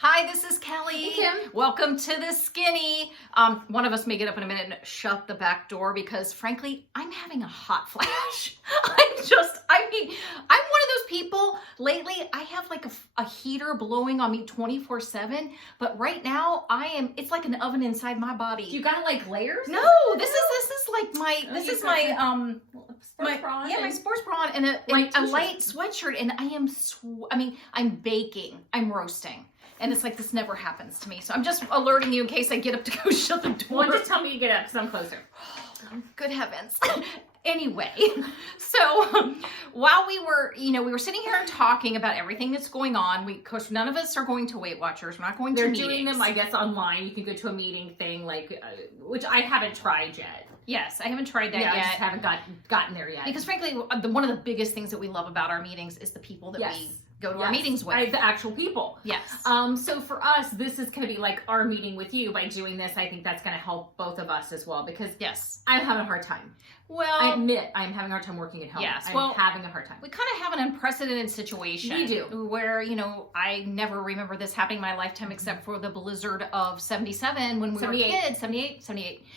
Hi, this is Kelly. Hey, Kim. Welcome to the Skinny. One of us may get up in a minute and shut the back door because, frankly, I'm having a hot flash. I'm one of those people. Lately, I have like a heater blowing on me 24/7, but right now it's like an oven inside my body. You got like layers? No, this is like my my sports bra and a light sweatshirt, and I'm baking, I'm roasting. And it's like, this never happens to me. So I'm just alerting you in case I get up to go shut the door. Well, just tell me to get up because I'm closer. Good heavens. Anyway, so while we were sitting here and talking about everything that's going on, of course, none of us are going to Weight Watchers. We're not going to meetings. They're doing them, I guess, online. You can go to a meeting thing, which I haven't tried yet. Yes, I haven't tried that yet. I just haven't gotten there yet. Because frankly, one of the biggest things that we love about our meetings is the people that we go to our meetings with. The actual people. Yes. So for us, this is going to be like our meeting with you. By doing this, I think that's going to help both of us as well because I'm having a hard time. Well, I admit I'm having a hard time working at home. Yes. I'm having a hard time. We kind of have an unprecedented situation. We do. Where, I never remember this happening in my lifetime except for the blizzard of 77 when we were kids. 78.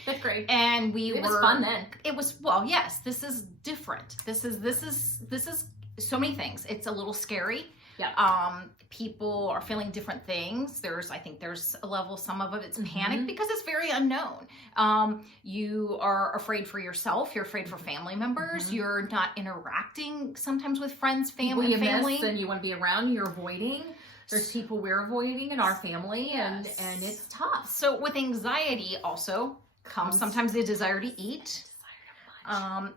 That's great. And it was fun then. It was, well, yes, this is different. This is so many things. It's a little scary. Yeah. People are feeling different things. I think there's a level, some of it's panic because it's very unknown. You are afraid for yourself. You're afraid for family members. You're not interacting sometimes with friends, family. And you want to be around. You're avoiding. There's people we're avoiding in our family, and it's tough. So with anxiety also comes sometimes the desire to eat.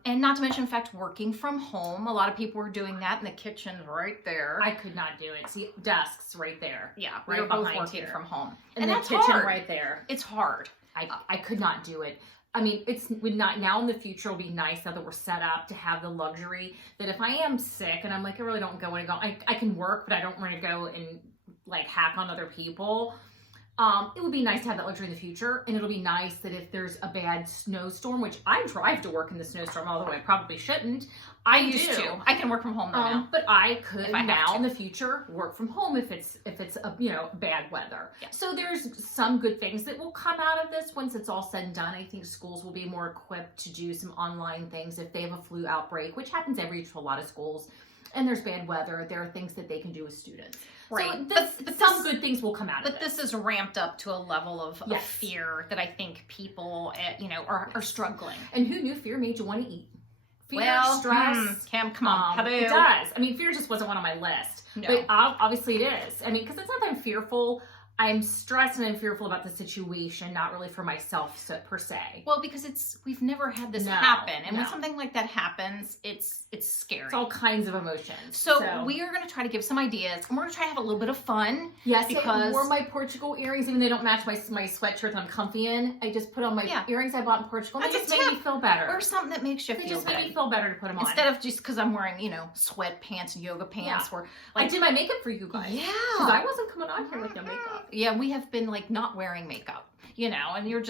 And not to mention, in fact, working from home. A lot of people were doing that, and the kitchen's right there. I could not do it. See, desks right there. Yeah, right we were both behind working here. from home. And the that's kitchen hard. right there. It's hard. I could not do it. I mean, it's not now in the future. It'll be nice now that we're set up to have the luxury that if I am sick and I'm like, I really don't want to go, I can work, but I don't want to go and like hack on other people. It would be nice to have that luxury in the future, and it'll be nice that if there's a bad snowstorm, which I drive to work in the snowstorm, although I probably shouldn't. I used to. I can work from home now. But I could now in the future work from home if it's bad weather. Yeah. So there's some good things that will come out of this once it's all said and done. I think schools will be more equipped to do some online things if they have a flu outbreak, which happens every year to a lot of schools. And there's bad weather. There are things that they can do with students. Right. So but some good things will come out of it. But this is ramped up to a level of fear that I think people, are struggling. And who knew fear made you want to eat? Fear, stress. Cam, come on. It does. I mean, fear just wasn't one on my list. No. But obviously it is. I mean, because it's not that I'm fearful. I'm stressed and I'm fearful about the situation, not really for myself per se. Well, because we've never had this happen. And when something like that happens, it's scary. It's all kinds of emotions. So we are going to try to give some ideas, and we're going to try to have a little bit of fun. Yes, because I wore my Portugal earrings, even though they don't match my sweatshirt that I'm comfy in. I just put on my earrings I bought in Portugal. And they just made me feel better. Or something that makes you feel good. They just made me feel better to put them on. Instead of just because I'm wearing, sweatpants and yoga pants. Yeah. I did my makeup for you guys. Yeah. Because I wasn't coming on here with no makeup. Yeah, we have been not wearing makeup, and you're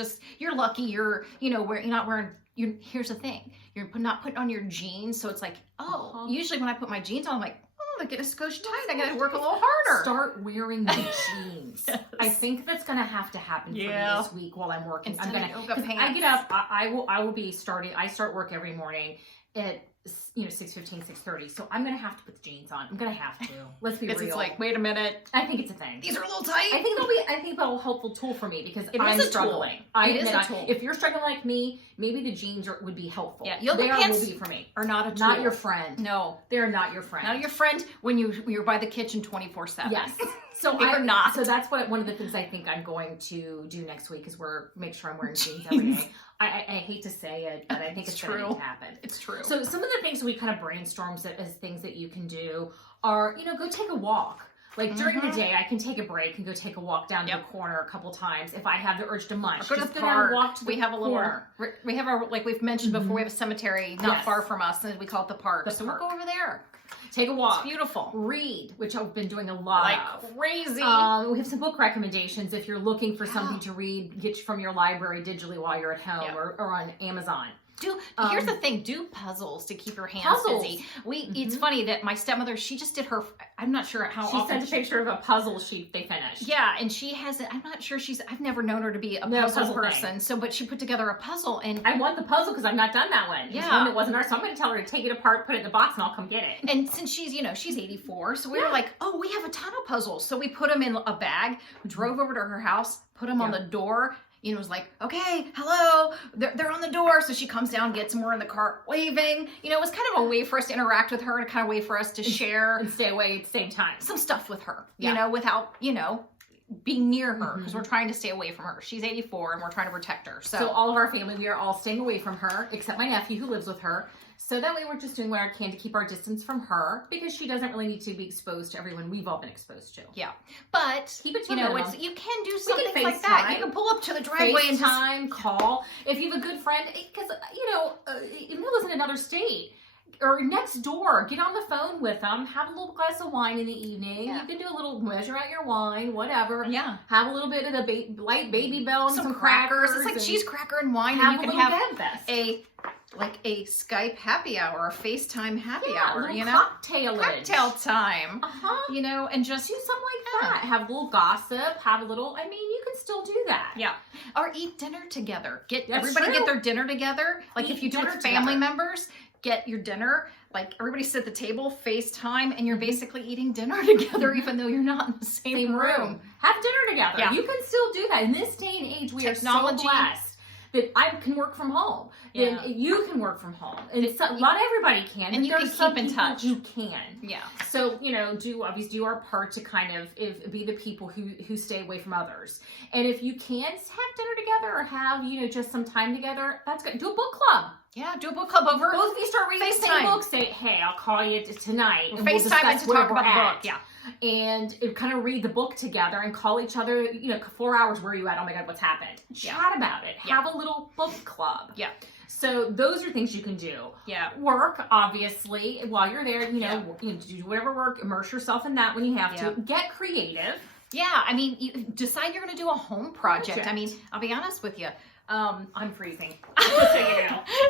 lucky you're not wearing. Here's the thing, you're not putting on your jeans, so it's like, usually when I put my jeans on, I'm like, they get a skosh tight. I gotta work a little harder. Start wearing the jeans. Yes. I think that's gonna have to happen for me this week while I'm working. Instead I'm of yoga pants. I get up. I will be starting. I start work every morning at 6:15, 6:30. So I'm gonna have to put the jeans on. I'm gonna have to. Let's be real. It's like, wait a minute. I think it's a thing. These are a little tight. I think that'll be a helpful tool for me because I'm struggling. It is a tool. If you're struggling like me, maybe the jeans would be helpful. Yeah, yoga pants will be for me. Are not a tool. Not your friend. No, they're not your friend. Not your friend when you're by the kitchen 24/7. Yes. So they're not. So that's one of the things I think I'm going to do next week is make sure I'm wearing jeans every day. I hate to say it, but I think it's going to happen. It's true. So some of the things we kind of brainstormed as things that you can do are, go take a walk. Like during the day, I can take a break and go take a walk down to the corner a couple times if I have the urge to munch. Or go to the park. Walk to the corner. We have our, like we've mentioned before, we have a cemetery not far from us, and we call it the park. So we'll go over there. Take a walk. It's beautiful. Read, which I've been doing a lot of. Crazy. We have some book recommendations if you're looking for something to read, get from your library digitally while you're at home or on Amazon. Here's the thing, do puzzles to keep your hands busy. It's funny that my stepmother, she just did her, I'm not sure how she sent a picture of a puzzle sheet they finished. finished. Yeah, and she hasn't. I'm not sure I've never known her to be a puzzle person. So, but she put together a puzzle, and I want the puzzle because I've not done that one. It's one that wasn't ours, so I'm going to tell her to take it apart, put it in the box, and I'll come get it. And since she's 84, so we were like, oh, we have a ton of puzzles. So we put them in a bag, drove over to her house, put them on the door. It was like, okay, hello, they're on the door. So she comes down, gets them, we're in the car waving. It was kind of a way for us to interact with her and kind of a way for us to share. And stay away at the same time. Some stuff with her, without, being near her, because we're trying to stay away from her. She's 84 and we're trying to protect her. So all of our family, we are all staying away from her, except my nephew who lives with her. So that way we're just doing what we can to keep our distance from her, because she doesn't really need to be exposed to everyone we've all been exposed to. Yeah. But, keep it to you can do something like that. You can pull up to the driveway and FaceTime, call. If you have a good friend, because, Emil lives in another state or next door, get on the phone with them, have a little glass of wine in the evening. You can do a little, measure out your wine, whatever. Yeah. Have a little bit of the light baby bell and some crackers. It's like cheese cracker and wine. Have and you can have a Skype happy hour, a FaceTime happy hour, cocktail time, and just do something like that. Have a little gossip, have a little, you can still do that. Yeah. Or eat dinner together. Everybody get their dinner together. Like if you do it with family members, get your dinner, like everybody sit at the table, FaceTime, and you're basically eating dinner together even though you're not in the same room. Have dinner together. Yeah. You can still do that. In this day and age, we are so blessed that I can work from home. Then you can work from home. And not everybody can. And you can keep in touch. You can. Yeah. So, do our part to kind of be the people who stay away from others. And if you can have dinner together or have, just some time together, that's good. Do a book club. Yeah, do a book club over. Both of you start reading the same book. Say, hey, I'll call you tonight. And we'll FaceTime to talk about the book. Yeah. And kind of read the book together and call each other, 4 hours, where are you at? Oh my God, what's happened? Chat about it. Have a little book club. Yeah. So those are things you can do. Yeah. Work, obviously, while you're there, do whatever work, immerse yourself in that when you have to. Get creative. Yeah. You decide you're going to do a home project. I'll be honest with you. I'm freezing.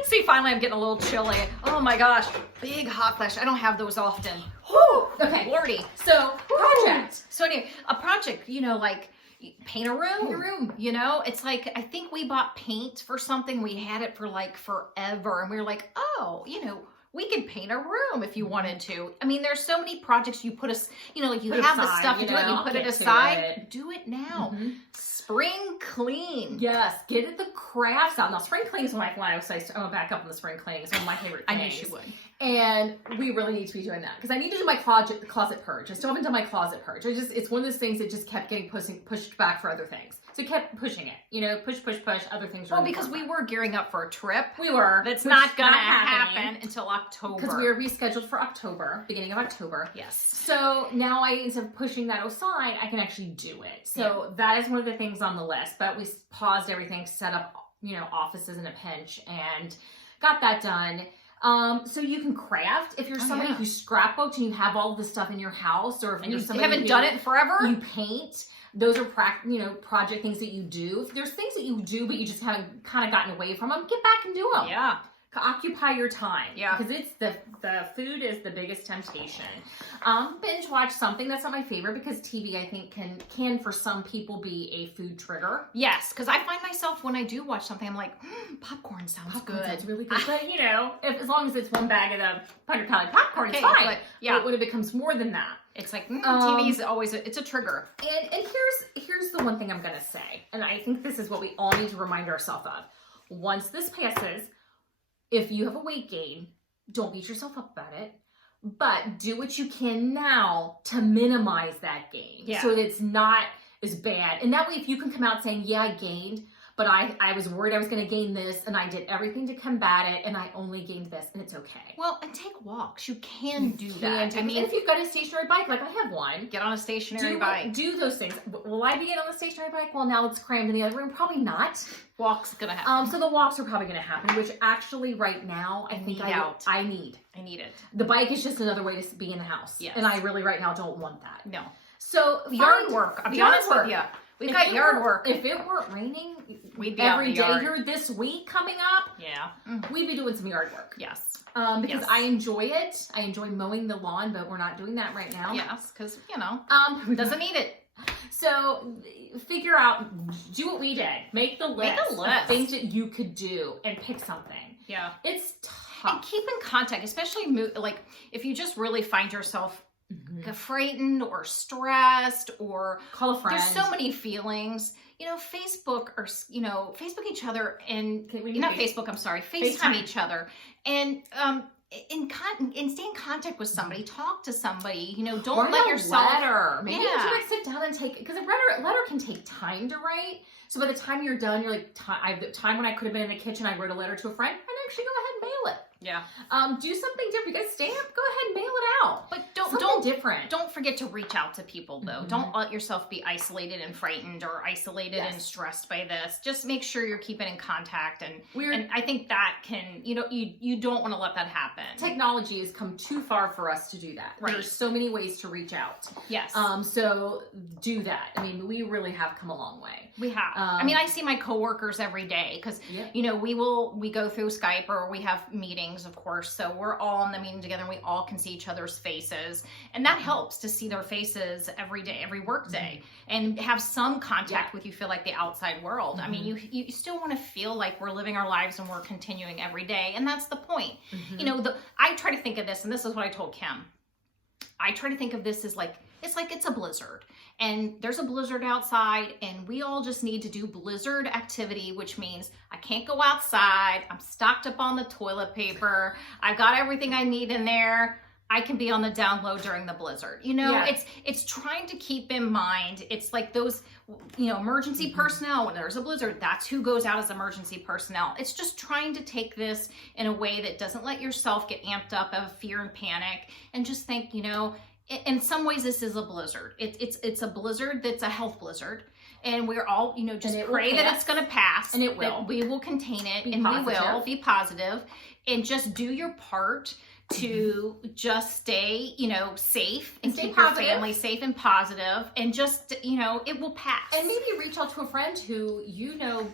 See, finally I'm getting a little chilly. Oh my gosh, big hot flash. I don't have those often. Whew. Okay, Lordy. So project. So anyway, a project, like paint a room. Your room. It's like, I think we bought paint for something. We had it for like forever, and we were like, oh, we could paint a room if you wanted to. There's so many projects you put you have the stuff to do it, you put it aside. Do it now. Mm-hmm. Spring clean. Yes, get it the crafts out. Now, spring cleaning is when I went back up on the spring cleaning. It's one of my favorite things. I knew she would. And we really need to be doing that because I need to do my closet purge. I still haven't done my closet purge. It's one of those things that just kept getting pushed back for other things. So kept pushing it, push, other things. Well, because we were gearing up for a trip. We were. That's not going to happen until October. Because we are rescheduled for October, beginning of October. Yes. So now instead of pushing that aside, I can actually do it. So that is one of the things on the list. But we paused everything, set up, offices in a pinch, and got that done. So you can craft. If you're somebody who scrapbooks and you have all the stuff in your house, or if you haven't done it forever, you paint. Those are project things that you do. If there's things that you do, but you just haven't kind of gotten away from them, get back and do them. Yeah. Occupy your time. Yeah. Because it's the food is the biggest temptation. Binge watch something. That's not my favorite because TV, I think, can for some people be a food trigger. Yes, because I find myself when I do watch something, I'm like, popcorn sounds good. Sounds really good. But as long as it's one bag of the 100-calorie popcorn, it's fine. But when it becomes more than that, it's like TV is always it's a trigger. And here's the one thing I'm gonna say, and I think this is what we all need to remind ourselves of. Once this passes, if you have a weight gain, don't beat yourself up about it, but do what you can now to minimize that gain so that it's not as bad. And that way, if you can come out saying, yeah, I gained, but I was worried I was going to gain this, and I did everything to combat it, and I only gained this, and it's okay. Well, and take walks. You can do that. If you've got a stationary bike, like I have one. Get on a stationary bike. Do those things. Will I be getting on the stationary bike? Well, now it's crammed in the other room. Probably not. Walks going to happen. So the walks are probably going to happen, which actually right now, I think I need. I need it. The bike is just another way to be in the house. Yes. And I really right now don't want that. No. So yard work. I'll be honest with you. We've got yard work. If it weren't raining we'd be every day here this week coming up, yeah, we'd be doing some yard work. Yes. Because I enjoy it. I enjoy mowing the lawn, but we're not doing that right now. Yes, because, doesn't need it. So figure out, do what we did. Make the list. Make a list. Of things that you could do and pick something. Yeah. It's And tough. keep in contact, especially like if you just really find yourself frightened or stressed or Call a friend. there's so many feelings. Facebook or Facebook each other and Okay, we do not Face- Facebook. I'm sorry, FaceTime. FaceTime each other and stay in contact with somebody. Talk to somebody. Don't Or let a yourself. letter. Maybe you Yeah. should sit down and take, because a letter can take time to write. So by the time you're done, you're like, the time when I could have been in the kitchen, I wrote a letter to a friend, and actually go ahead and mail it. Yeah, Do something different. You got a stamp? Go ahead and mail it out. but Something don't different. Don't forget to reach out to people though. Mhm. Don't let yourself be isolated and frightened or isolated and Yes. stressed by this. Just make sure you're keeping in contact and We're I think that can, you don't want to let that happen. technology has come too far for us to do that. Right. There's so many ways to reach out. Yes. So do that. I mean, we really have come a long way. We have. I see my coworkers every day because, Yeah. we go through Skype or we have meetings, of course. So we're all in the meeting together and we all can see each other's faces. And that helps to see their faces every day, every work day, and have some contact with you feel like the outside world. I mean, you still want to feel like we're living our lives and we're continuing every day. And that's the point. I try to think of this, and this is what I told Kim. I try to think of this as it's a blizzard and there's a blizzard outside and we all just need to do blizzard activity, which means I can't go outside. I'm stocked up on the toilet paper. I've got everything I need in there. I can be on the down low during the blizzard. Yeah. It's trying to keep in mind. It's like those, emergency personnel, when there's a blizzard, that's who goes out as emergency personnel. It's just trying to take this in a way that doesn't let yourself get amped up of fear and panic and just think, in some ways this is a blizzard. It's a blizzard that's a health blizzard. And we're all, just And it will pray that pass. it's going to pass. And it that will. We will contain it. Be And we positive. will be positive. And just do your part to just stay, safe and Stay keep your positive. family safe and positive. And just, it will pass. And maybe reach out to a friend who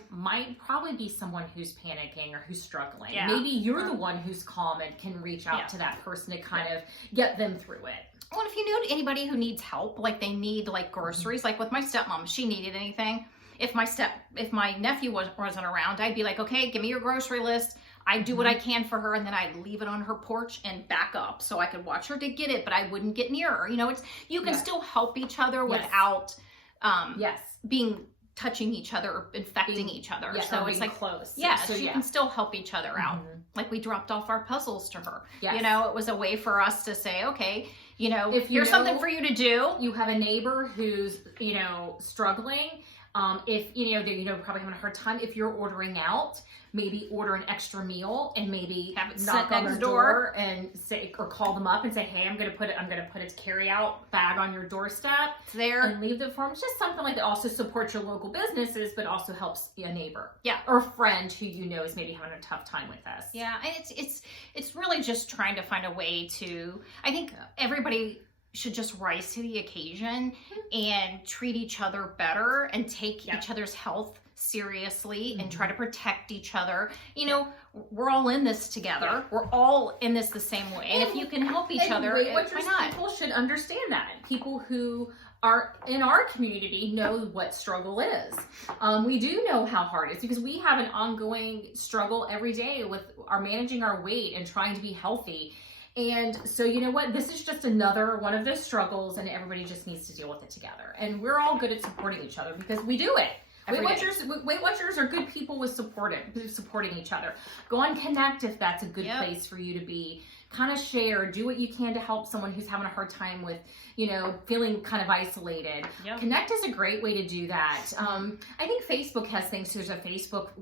might probably be someone who's panicking or who's struggling. Yeah. Maybe you're the one who's calm and can reach out Yeah. to that person to kind of get them through it. Well, if you know anybody who needs help, like they need groceries, like with my stepmom, she needed anything. If my nephew wasn't around, I'd be like, okay, give me your grocery list. I'd do what I can for her, and then I'd leave it on her porch and back up so I could watch her to get it, but I wouldn't get near her. You can Yes. still help each other Yes. without Yes. touching each other or infecting each other. Yes, So or it's being like close. yes, So, you yeah. can still help each other out. Mhm. Like we dropped off our puzzles to her. Yes. It was a way for us to say, okay, If here's something for you to do. You have a neighbor who's, struggling. If, they're probably having a hard time. If you're ordering out, maybe order an extra meal and maybe Have it knock sit on next their door. door and say, or call them up and say, hey, I'm going to put a carry out bag on your doorstep It's there. and leave the form. It's just something like that also supports your local businesses, but also helps a neighbor. Yeah. Or a friend who is maybe having a tough time with this. Yeah, and it's really just trying to find a way to. I think everybody should just rise to the occasion and treat each other better and take Yeah. each other's health seriously and try to protect each other. We're all in this together. Yeah. We're all in this the same way. And if you can help each And other, Weight why Watchers not? people should understand that. People who are in our community know what struggle is. We do know how hard it is because we have an ongoing struggle every day with managing our weight and trying to be healthy. And so, this is just another one of those struggles, and everybody just needs to deal with it together. And we're all good at supporting each other because we do it. Every day. Weight Watchers are good people with supporting each other. Go on Connect if that's a good Yep. place for you to be. Kind of share, do what you can to help someone who's having a hard time with, feeling kind of isolated. Yep. Connect is a great way to do that. I think Facebook has things. There's a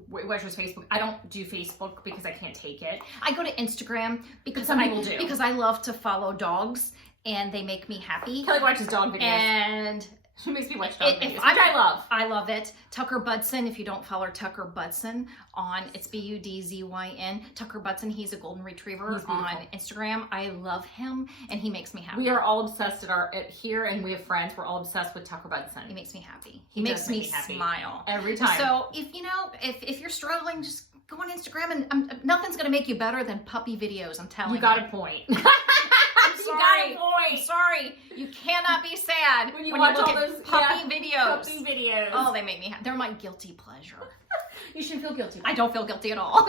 Weight Watchers Facebook. I don't do Facebook because I can't take it. I go to Instagram because Some people do. because I love to follow dogs and they make me happy. Kelly watches dog videos. And She makes me watch dog If videos, which I'm- I love. I love it. Tucker Budson, if you don't follow Tucker Budson it's Budzyn. Tucker Budson, he's a golden retriever He's beautiful. on Instagram. I love him and he makes me happy. We are all obsessed at here, and we have friends. We're all obsessed with Tucker He Budson makes me happy. He He makes does me make me happy. smile. every time. So if you're struggling, just go on Instagram and nothing's going to make you better than puppy videos, I'm telling you you. got a point. I'm You got sorry. a I'm point. sorry. You cannot be sad When you watch look all at those puppy videos. Puppy videos. Oh, they make me. They're my guilty pleasure. You shouldn't feel guilty. I don't feel guilty at all.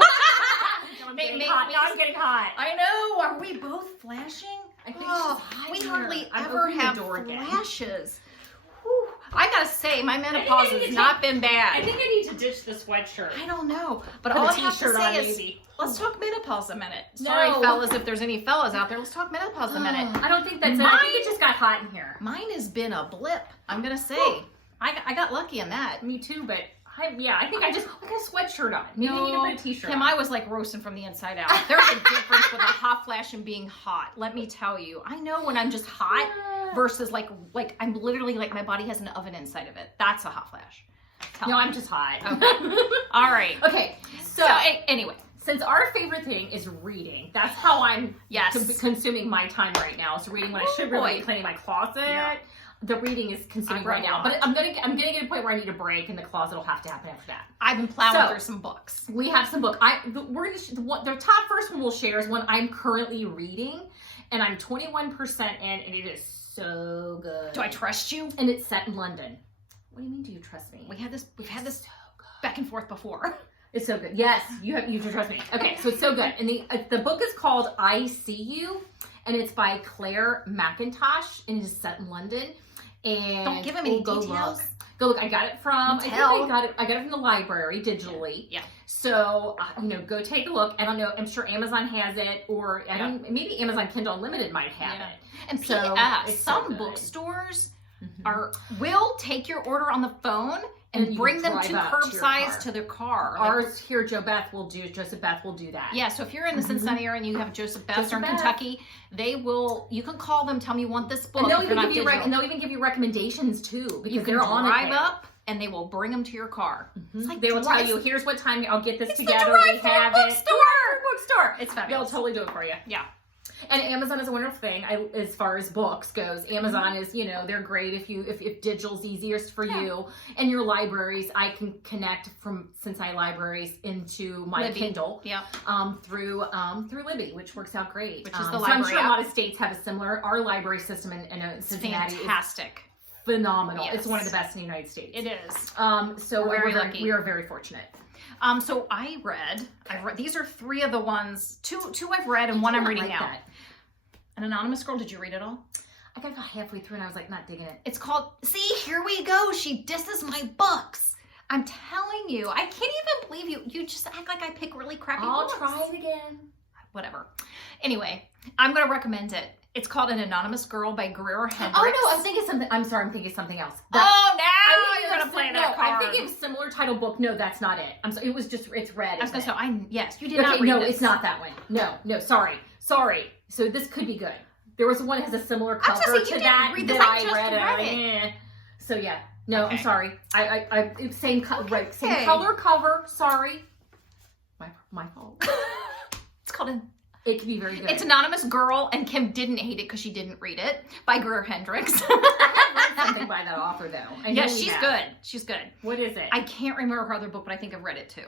I'm They getting make hot. me- Now I'm getting hot. I know. Are we both flashing? I think Oh, it's hot we in hardly here. I'm ever opening the have door again. flashes. Whew. I gotta say, my menopause I need has to not been I bad. think I need to ditch the sweatshirt. I don't know, but Put all a I have to t-shirt on, say is, maybe. let's talk menopause a minute. Sorry, No. fellas, if there's any fellas out there, let's talk menopause a minute. I don't think that's it. I Mine- think it just got hot in here. Mine has been a blip. I'm gonna say, I got lucky in that. Me too, but I think I got a sweatshirt on. Maybe I need to put a t-shirt Kim, on. I was like roasting from the inside out. There's a difference with a hot flash and being hot. Let me tell you. I know when I'm just hot versus like I'm literally like my body has an oven inside of it. That's a hot flash. Tell No, me. I'm just hot. All right. Okay, so Anyway, since our favorite thing is reading, that's how I'm yes. consuming my time right now. Is reading when I should really be boy. cleaning my closet. Yeah. The reading is consuming I've right read a now, lot. but I'm gonna get to a point where I need a break, and the closet will have to happen after that. I've been plowing So- through some books. We have some book. We're gonna the top first one we'll share is one I'm currently reading, and I'm 21% in, and it is so good. Do I trust you? And it's set in London. What do you mean? Do you trust me? We've had this back and forth before. It's so good. Yes, you can trust me. Okay, so it's so good. And the book is called I See You, and it's by Claire McIntosh, and it is set in London. And Don't give him any go details. Look. Go look. I got it from. Don't tell. I got it from the library digitally. Yeah. So go take a look. I don't know. I'm sure Amazon has it, or maybe Amazon Kindle Unlimited might have Yeah. it. And So, P.S. it's so some good. bookstores Mhm. will take your order on the phone And and you bring them drive to up to your curbsize car. to their car. Like, Ours here, Joseph Beth will do that. yeah, so if you're in the Mhm. Cincinnati area and you have Joseph Beth Joseph or in Beth. Kentucky, you can call them, tell me you want this book. And they'll if you're even not give you digital. and they'll even give you recommendations too, because You can they're on it drive there. up and they will bring them to your car. It's like They will tell drive- you, here's what time I'll get this It's the together. We drive-thru have it. bookstore. Bookstore. It's They'll fabulous. totally do it for you. Yeah. And Amazon is a wonderful thing. As far as books goes, Amazon is, they're great if digital's easiest for you. And your libraries, I can connect from Cincinnati libraries into my Libby. Kindle. Yeah. Through Libby, which works out great. Which is the so I'm library sure a app. lot of states have a similar. Our library system in It's Cincinnati is fantastic. phenomenal. Yes. It's one of the best in the United States. It is. So We're very lucky. We are very fortunate. So I read, these are three of the ones, two I've read and one I'm reading like now. that. An Anonymous Girl, did you read it all? I got about halfway through and I was like, not digging it. It's called, see, here we go. She disses my books. I'm telling you, I can't even believe you. You just act like I pick really crappy I'll books. try it again. Whatever. Anyway, I'm going to recommend it. It's called An Anonymous Girl by Greer Hendricks. Oh no, I'm thinking something. I'm sorry, I'm thinking something else. Oh, now I'm you're going to play that I'm card. thinking of a similar title book. No, that's not it. I'm sorry. It was just, it's red. I was going to say, yes, you did Okay, not read no, this. it's not that one. No, sorry. So this could be good. There was one that has a similar I was cover gonna say, to you didn't that read this. that I I just read. And I read was it. like, eh. So yeah, no, Okay. I'm sorry. I same right, same Okay. color cover. Sorry, my fault. It's called It could be very good. It's Anonymous Girl, and Kim didn't hate it because she didn't read it, by Greer Hendricks. I read something by that author though. I know Yes, we she's have. good. She's good. What is it? I can't remember her other book, but I think I've read it too.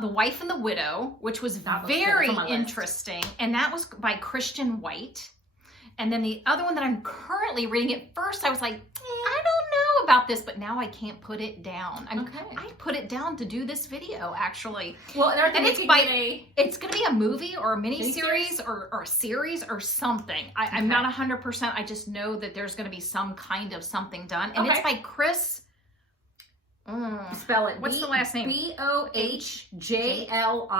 The Wife and the Widow, which was That looks good. very It's on my list. interesting, and that was by Christian White. And then the other one that I'm currently reading, at first I was like, I don't know about this, but now I can't put it down. Okay. I put it down to do this video, actually. Well, And it's it's by- It's going to be a movie or a Miniseries? mini-series or a series or something. I'm Okay. not 100%. I just know that there's going to be some kind of something done. And it's Okay. by Chris. spell it. What's the last name?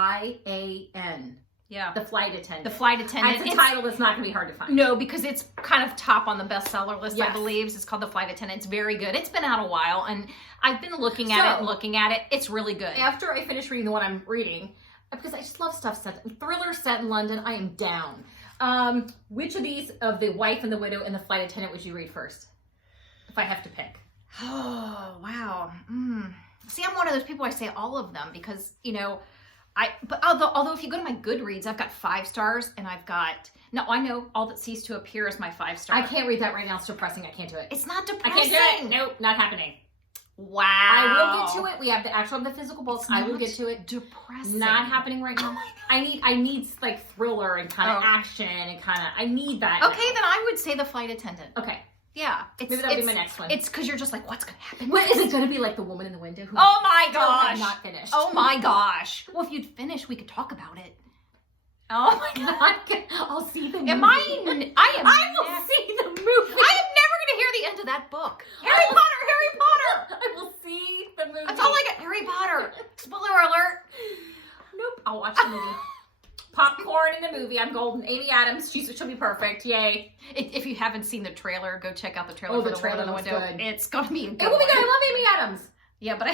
BOHJLIAN. Yeah. The flight attendant. The Flight Attendant. That's a title that's not going to be hard to find. No, because it's kind of top on the bestseller list, I Yes. believe. It's called The Flight Attendant. It's very good. It's been out a while, and I've been looking at it and looking at it. It's really good. After I finish reading the one I'm reading, because I just love stuff thriller set in London, I am down. Which of these, of The Wife and the Widow and The Flight Attendant, would you read first? If I have to pick. Oh, wow. See, I'm one of those people, I say all of them because, but although if you go to my Goodreads, I've got 5 stars and I know All That Ceased to Appear is my 5-star. I can't read that right now. It's depressing. I can't do it. It's not I depressing. can't do it. Nope, not happening. Wow. I will get to it. We have the physical books. I will get to it. Depressing. Not happening right now. I need like thriller and kind of action and I need that. Okay, now. then I would say The Flight Attendant. Okay. Yeah. Maybe that'll be my next one. It's because you're just like, what's going to happen? What is it going to be like the woman in the window? Who Oh my still have gosh. not finished. Oh my gosh. Well, if you'd finish, we could talk about it. Oh my god. I'll see the movie. I will see the movie. I am never going to hear the end of that book. Harry Potter. I will see the movie. That's all I got. Harry Potter. Spoiler alert. Nope. I'll watch the movie. Popcorn in the movie. I'm golden. Amy Adams. She'll be perfect. Yay. If you haven't seen the trailer, go check out the trailer Oh, for the the Woman in the trailer Window. looks good. It's going to be a good It will be one. good. I love Amy Adams. Yeah, but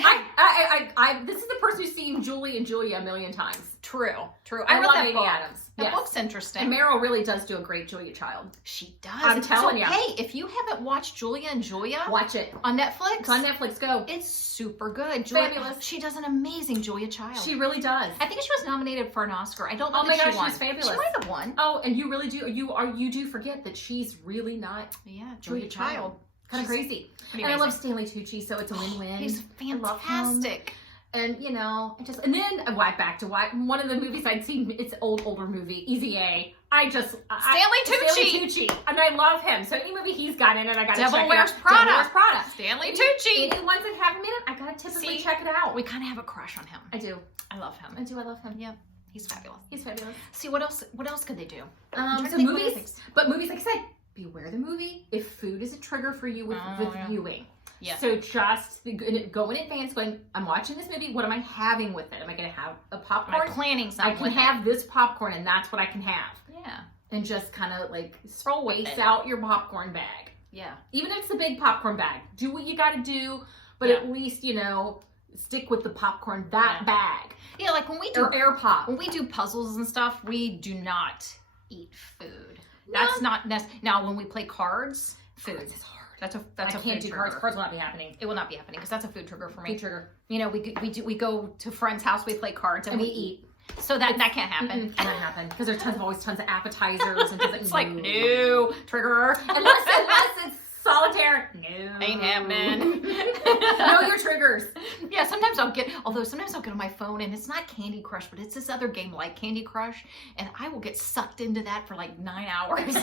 This is the person who's seen Julie and Julia a million times. True. I read love that Amy book. Adams. That Yes. book's interesting. And Meryl really does do a great Julia Child. She does. I'm telling ya. Hey, if you haven't watched Julia and Julia Watch it. on Netflix, It's on Netflix. Go. it's super good. Fabulous. She does an amazing Julia Child. She really does. I think she was nominated for an Oscar. I don't know Oh my if gosh, she won. she's fabulous. She might have won. Oh, and you really do. You do forget that she's really not Yeah, Julia Child. Kind of She's crazy. pretty And I love amazing. Stanley Tucci, so it's a win-win. He's I love him. fantastic. And and then I went back to one of the movies I'd seen. It's older movie, Easy A. Stanley Tucci. And I love him. So any movie he's got in it, I got to check Devil Wears it out. Prada. Devil Wears Prada. Stanley Tucci. Any ones that have him in it, I gotta typically See? check it out. We kind of have a crush on him. I do. I love him. I do. I love him. Yeah, he's fabulous. He's fabulous. See, what else could they do? I'm trying to So think of other movies, things. but movies, like I said, beware the movie. If food is a trigger for you with yeah. viewing. Yeah. So just go in advance going, I'm watching this movie. What am I having with it? Am I going to have a Am I popcorn? planning I something? can with have this popcorn and that's what I can have. it? Yeah. And just kind of like Roll with space it. out your popcorn bag. Yeah. Even if it's a big popcorn bag, do what you got to do, but Yeah. at least, stick with the popcorn, that Yeah. bag. Yeah, like when we do Or air pop. when we do puzzles and stuff, we do not eat food. That's not necessary. Now, when we play cards, food. Cards is hard. That's a I food can't do trigger. cards. Cards will not be happening. It will not be happening because that's a food trigger for me. Food trigger. We go to friends' house, we play cards, and And we we eat. So that can't happen. Cannot happen because there's always tons of appetizers and It's like no trigger. unless it's solitaire. No, Ain't happening. Know your triggers. Yeah, sometimes I'll get on my phone and it's not Candy Crush, but it's this other game like Candy Crush, and I will get sucked into that for like 9 hours.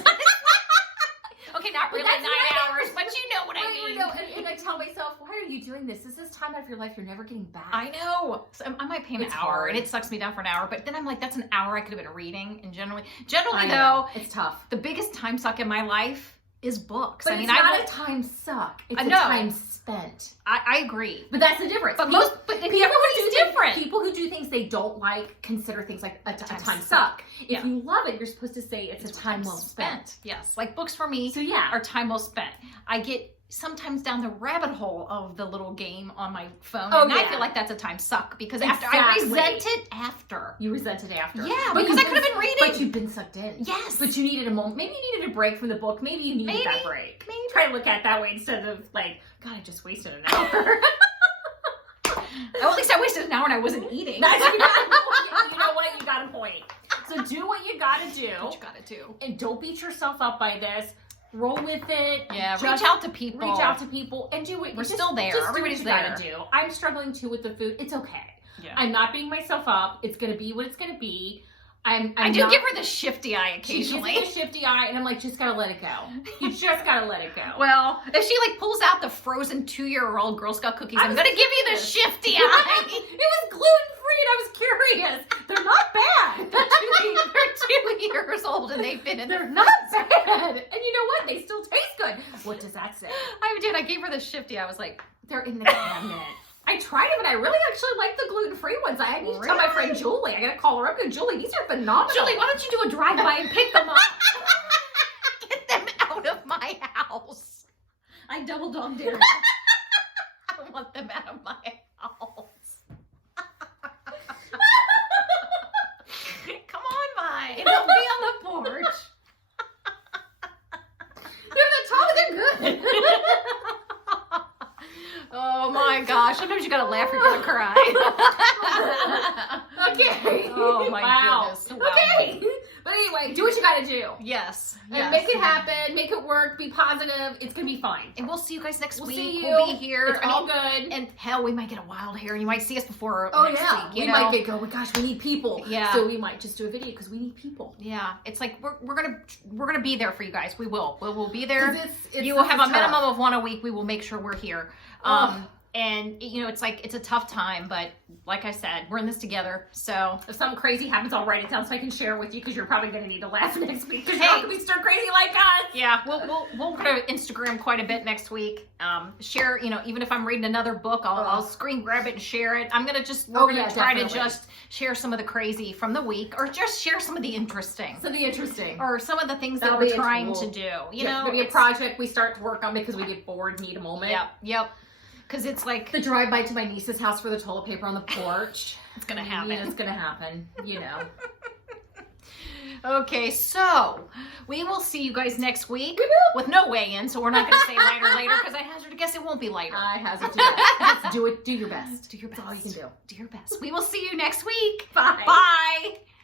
Okay, not really 9 hours, but you know what I mean. And I tell myself, why are you doing this? This is time out of your life you're never getting back. I know. So I might pay an It's hour, hard. and it sucks me down for an hour. But then I'm like, that's an hour I could have been reading. And generally I though, know. It's tough. the biggest time suck in my life is books. But I mean, it's I not will- a time suck. It's I a know. time spent. I agree. But that's the difference. But People- everybody's different. People who do things they don't like consider things like a Time time suck. suck. If Yeah. you love it, you're supposed to say it's a time well spent. Yes, like books for me So yeah, are time well spent. I get sometimes down the rabbit hole of the little game on my phone, Oh, and I yeah. feel like that's a time suck because after I Exactly. resent it after. you resent it after. Yeah, But because you've I could have been reading. But you've been sucked in. Yes, But you needed a moment. Maybe you needed a break from the book. Maybe you needed that break. maybe. Try to look at it that way instead of like, God, I just wasted an hour. Oh, at least I wasted an hour and I wasn't eating. That's what you got. You know what? You got a point. So do what you got to do, What you gotta do? and don't beat yourself up by this. Roll with it. Yeah, Just reach out to people. Reach out to people and do what We're just- still there. just do what Everybody's you there. gotta do. I'm struggling too with the food. It's okay. Yeah. I'm not beating myself up. It's gonna be what it's gonna be. I do not- give her the shifty eye She gives occasionally. me a shifty eye, and I'm like, just gotta let it go. You just gotta let it go. Well, if she like pulls out the frozen 2-year-old Girl Scout cookies, I'm was gonna give you the curious. shifty eye. It was gluten free, and I was curious. They're not bad. They're 2 years old and they've been in They're there. not bad. And you know what? They still taste good. What does that say? I did. I gave her the shifty. I was like, They're in the cabinet. I tried them, and I really actually like the gluten-free ones. I need to tell my friend Julie. I gotta call her up. And Julie, these are phenomenal. Julie, why don't you do a drive-by and pick them up? Get them out of my house. I double dog dare. I don't want them out of my house. Come on, Mike. They'll be on the porch. They're the top. They're good. Oh my gosh. Sometimes you gotta laugh or you're gonna cry. Okay. Oh my Wow. goodness. Wow. Okay. But anyway, do what you gotta do. Yes. And make it happen, make it work, be positive. It's gonna be fine. And we'll see you guys next We'll week. see you. We'll be here. It's all good. And hell, we might get a wild hair and you might see us before Oh next yeah, week. You we know? might get going. Gosh, we need people. Yeah. So we might just do a video because we need people. Yeah, it's like we're gonna be there for you guys. We will. We'll be there. You will this have is a minimum tough. of one a week. We will make sure we're here. And you know, it's like it's a tough time, but like I said, we're in this together. So If something crazy happens, I'll write it down so I can share it with you because you're probably gonna need to laugh next week because Hey. you're gonna be stir crazy like us. yeah, we'll go to Instagram quite a bit next week. Share, you know, even if I'm reading another book, I'll screen grab it and share it. I'm gonna just we're gonna try definitely. to just share some of the crazy from the week, or just share some of the interesting, Something interesting. or some of the things that That'll we're be a trying tool. to do. You Yeah, know, maybe a it's- project we start to work on because we get bored, need a moment. Yep. Because it's like The drive by to my niece's house for the toilet paper on the porch. it's gonna happen. Yeah, it's gonna happen. You know. Okay, so we will see you guys next week We will. with no weigh-in, so we're not going to say lighter later because I hazard to guess it won't be lighter. I hazard to guess. Just do it. Do your best. Do your best. That's all you can do. Do your best. We will see you next week. Bye. Bye.